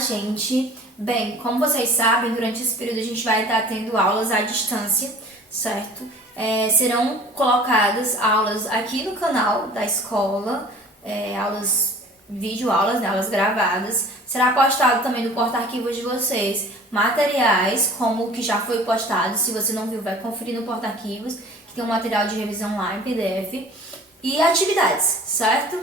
gente. Bem, como vocês sabem, durante esse período a gente vai estar tendo aulas à distância, certo? Serão colocadas aulas aqui no canal da escola, videoaulas, né, aulas gravadas. Será postado também no porta-arquivos de vocês materiais, como o que já foi postado. Se você não viu, vai conferir no porta-arquivos, que tem um material de revisão lá em PDF. E atividades, certo?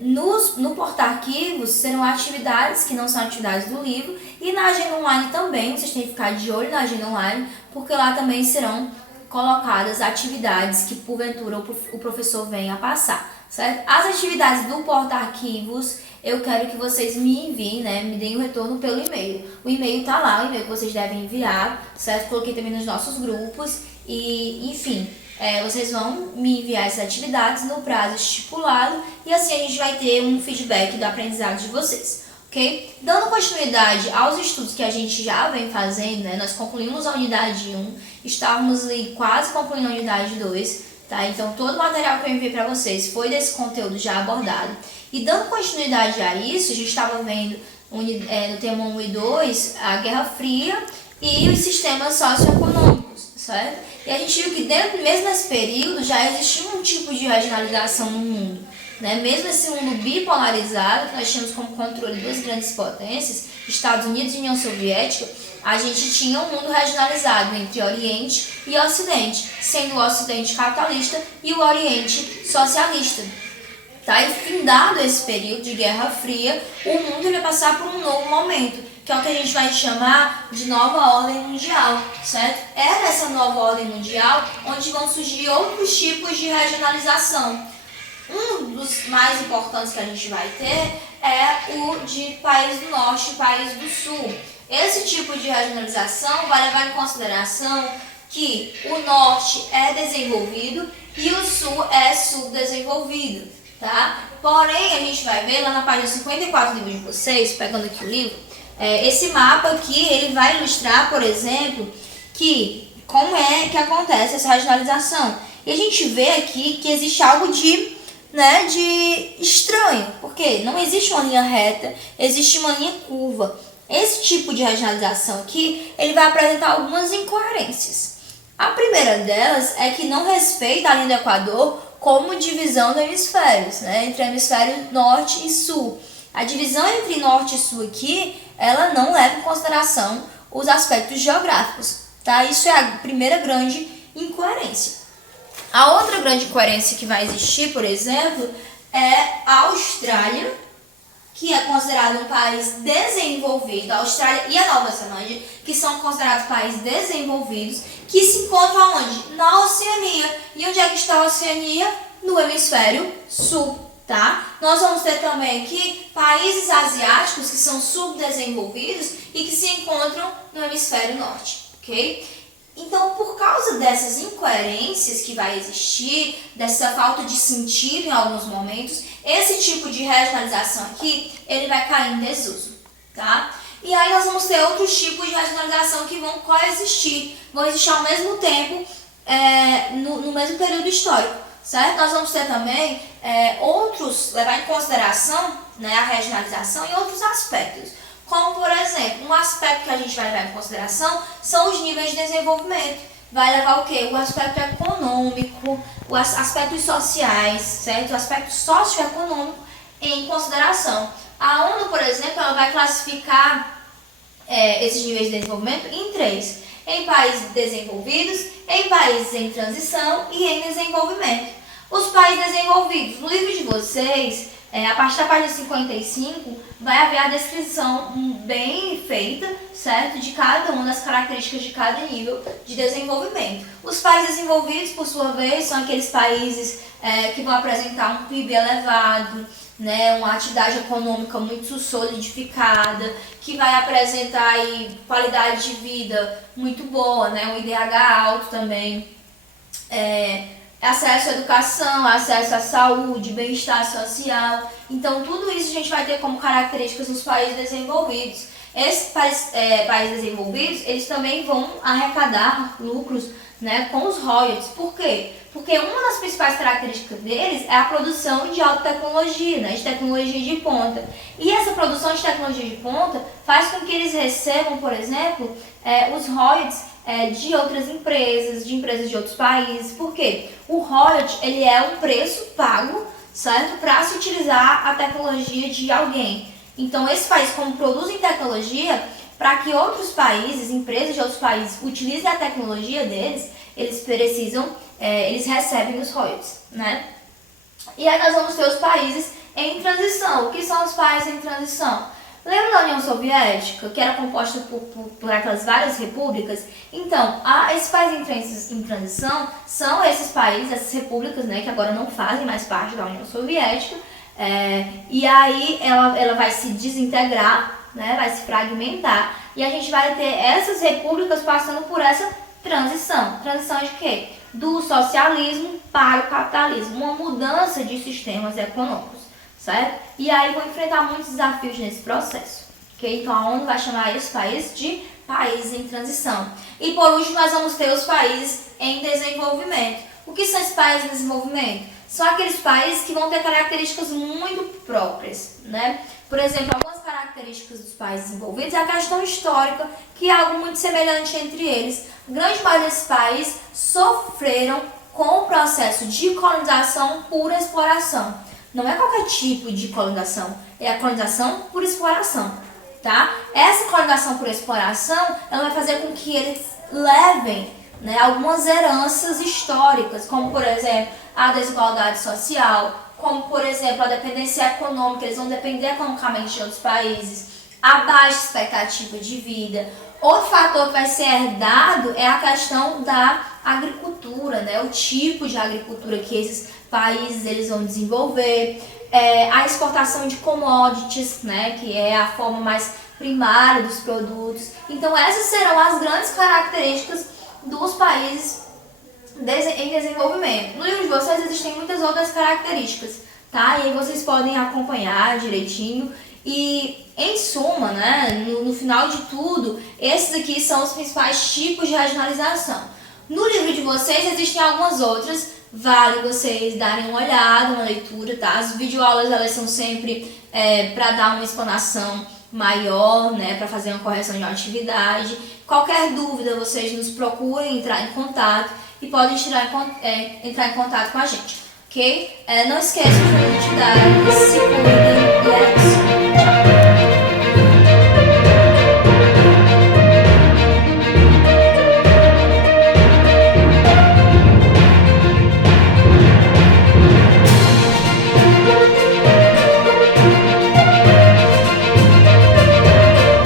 No porta-arquivos serão atividades que não são atividades do livro, e na agenda online também, vocês têm que ficar de olho na agenda online, porque lá também serão colocadas atividades que porventura o professor venha a passar, certo? As atividades do porta-arquivos eu quero que vocês me enviem, né? Me deem o retorno pelo e-mail. O e-mail tá lá, o e-mail que vocês devem enviar, certo? Coloquei também nos nossos grupos e, enfim, vocês vão me enviar essas atividades no prazo estipulado e assim a gente vai ter um feedback do aprendizado de vocês, ok? Dando continuidade aos estudos que a gente já vem fazendo, né? Nós concluímos a unidade 1, estávamos ali quase concluindo a unidade 2, tá? Então todo o material que eu enviei para vocês foi desse conteúdo já abordado. E dando continuidade a isso, a gente estava vendo no tema 1 e 2 a Guerra Fria e os sistemas socioeconômicos, certo? E a gente viu que mesmo nesse período já existia um tipo de regionalização no mundo, né? Mesmo esse mundo bipolarizado, que nós tínhamos como controle duas grandes potências, Estados Unidos e União Soviética, a gente tinha um mundo regionalizado entre Oriente e Ocidente, sendo o Ocidente capitalista e o Oriente socialista. Tá? E findado esse período de Guerra Fria, o mundo vai passar por um novo momento, que é o que a gente vai chamar de nova ordem mundial, certo? É nessa nova ordem mundial onde vão surgir outros tipos de regionalização. Um dos mais importantes que a gente vai ter é o de país do norte e país do sul. Esse tipo de regionalização vai levar em consideração que o norte é desenvolvido e o sul é subdesenvolvido, tá? Porém, a gente vai ver lá na página 54 do livro de vocês, pegando aqui o livro, esse mapa aqui, ele vai ilustrar, por exemplo, que como é que acontece essa regionalização. E a gente vê aqui que existe algo de estranho, porque não existe uma linha reta, existe uma linha curva. Esse tipo de regionalização aqui, ele vai apresentar algumas incoerências. A primeira delas é que não respeita a linha do Equador como divisão do hemisférios, né, entre hemisfério norte e sul. A divisão entre norte e sul aqui, ela não leva em consideração os aspectos geográficos, tá? Isso é a primeira grande incoerência. A outra grande incoerência que vai existir, por exemplo, é a Austrália, que é considerado um país desenvolvido, a Austrália e a Nova Zelândia, que são considerados países desenvolvidos, que se encontram onde? Na Oceania. E onde é que está a Oceania? No hemisfério sul, tá? Nós vamos ter também aqui países asiáticos que são subdesenvolvidos e que se encontram no hemisfério norte, ok? Então, por causa dessas incoerências que vai existir, dessa falta de sentido em alguns momentos, esse tipo de regionalização aqui, ele vai cair em desuso, tá? E aí nós vamos ter outros tipos de regionalização que vão coexistir, vão existir ao mesmo tempo, no mesmo período histórico, certo? Nós vamos ter também levar em consideração, né, a regionalização em outros aspectos. Como, por exemplo, um aspecto que a gente vai levar em consideração são os níveis de desenvolvimento. Vai levar o quê? O aspecto econômico, os aspectos sociais, certo? O aspecto socioeconômico em consideração. A ONU, por exemplo, ela vai classificar esses níveis de desenvolvimento em 3. Em países desenvolvidos, em países em transição e em desenvolvimento. Os países desenvolvidos, no livro de vocês, a partir da página 55, vai haver a descrição bem feita, certo? De cada uma das características de cada nível de desenvolvimento. Os países desenvolvidos, por sua vez, são aqueles países que vão apresentar um PIB elevado, né? Uma atividade econômica muito solidificada, que vai apresentar aí qualidade de vida muito boa, né? Um IDH alto também. Acesso à educação, acesso à saúde, bem-estar social. Então, tudo isso a gente vai ter como características nos países desenvolvidos. Esses países desenvolvidos, eles também vão arrecadar lucros, né, com os royalties. Por quê? Porque uma das principais características deles é a produção de alta tecnologia, né, de tecnologia de ponta. E essa produção de tecnologia de ponta faz com que eles recebam, por exemplo, os royalties de outras empresas, de empresas de outros países. Por quê? O royalty, ele é um preço pago, certo, para se utilizar a tecnologia de alguém. Então, esses países, como produzem tecnologia, para que outros países, empresas de outros países, utilizem a tecnologia deles, eles precisam, eles recebem os royalties, né? E aí nós vamos ter os países em transição. O que são os países em transição? Lembra da União Soviética, que era composta por aquelas várias repúblicas? Então, esses países em transição são esses países, essas repúblicas, né, que agora não fazem mais parte da União Soviética, e aí ela vai se desintegrar, né, vai se fragmentar, e a gente vai ter essas repúblicas passando por essa transição. Transição de quê? Do socialismo para o capitalismo, uma mudança de sistemas econômicos, certo? E aí vão enfrentar muitos desafios nesse processo, ok? Então a ONU vai chamar esse país de países em transição. E por último nós vamos ter os países em desenvolvimento. O que são esses países em desenvolvimento? São aqueles países que vão ter características muito próprias, né? Por exemplo, algumas características dos países desenvolvidos é a questão histórica, que é algo muito semelhante entre eles. A grande maioria desses países sofreram com o processo de colonização por exploração. Não é qualquer tipo de colonização, é a colonização por exploração, tá? Essa colonização por exploração, ela vai fazer com que eles levem, né, algumas heranças históricas, como por exemplo a desigualdade social, como por exemplo a dependência econômica, eles vão depender economicamente de outros países, a baixa expectativa de vida. Outro fator que vai ser herdado é a questão da agricultura, né, o tipo de agricultura que esses países eles vão desenvolver, a exportação de commodities, né, que é a forma mais primária dos produtos. Então essas serão as grandes características dos países em desenvolvimento. No livro de vocês existem muitas outras características, tá? E aí vocês podem acompanhar direitinho. E em suma, né, no final de tudo, esses aqui são os principais tipos de regionalização. No livro de vocês existem algumas outras, vale vocês darem uma olhada, uma leitura, tá? As videoaulas elas são sempre para dar uma explanação maior, né, para fazer uma correção de uma atividade. Qualquer dúvida, vocês nos procurem entrar em contato e podem entrar em contato com a gente, ok? Não esqueçam de dar esse cuidado e é isso.